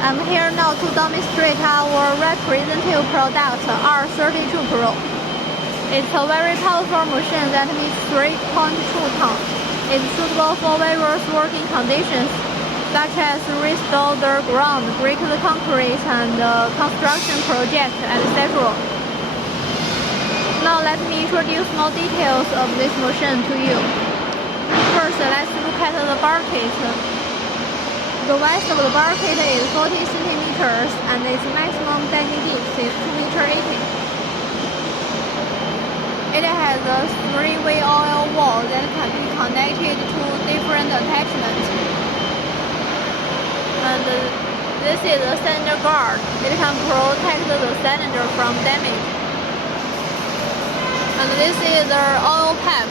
I'm here now to demonstrate our representative product, R32 Pro. It's a very powerful machine that meets 3.2 tons. It's suitable for various working conditions, such as restore the ground, break the concrete, and construction project, etc. Now let me introduce more details of this machine to you. First, let's look at the bar kit. The width of the bar kit is 40 centimeters and its maximum bending depth is 2.80 meters. It has a three-way oil wall that can be connected to different attachments. And this is a cylinder guard. It can protect the cylinder from damage. And this is the oil pipe.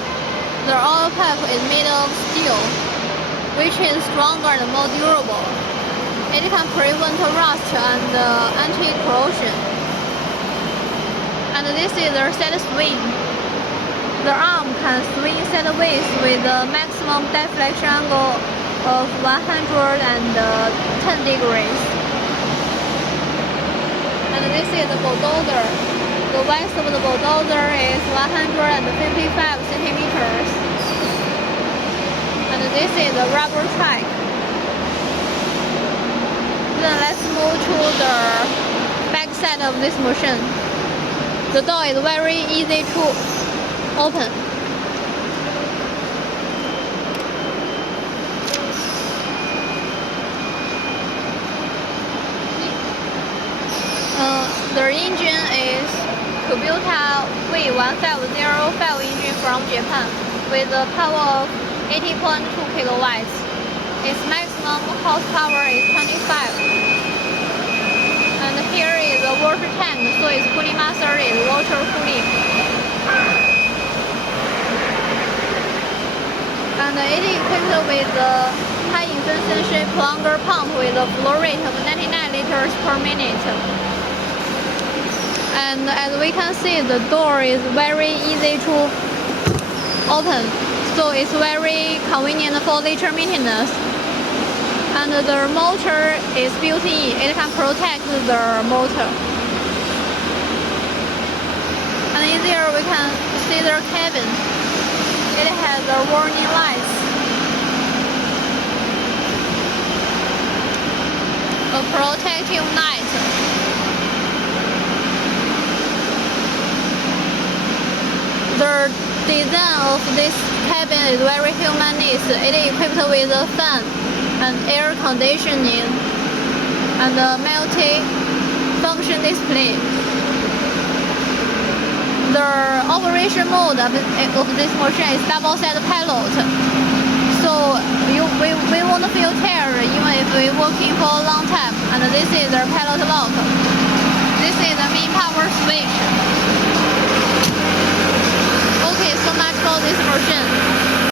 The oil pipe is made of steel, which is stronger and more durable. It can prevent rust and anti-corrosion. And this is the set swing. The arm can swing sideways with a maximum deflection angle of 110 degrees. And this is the bulldozer. The width of the bulldozer is 155 centimeters. And this is the rubber track. Then let's move to the back side of this machine. The door is very easy to open. The engine is Kubota V1505 engine from Japan with a power of 80.2 kilowatts. Its maximum horsepower is 25. And here is a water tank, so its cooling master is water cooling. And it is equipped with a high efficiency plunger pump with a flow rate of 99 liters per minute. And as we can see, the door is very easy to open, so it's very convenient for later maintenance. And the motor is built in, it can protect the motor. And in there we can see the cabin. It has a warning lights, a protective light. The design of this cabin is very humanist. It is equipped with a fan and air conditioning and a multi-function display. The operation mode of this machine is double-side pilot, so we won't feel tired even if we're working for a long time. And this is the pilot lock.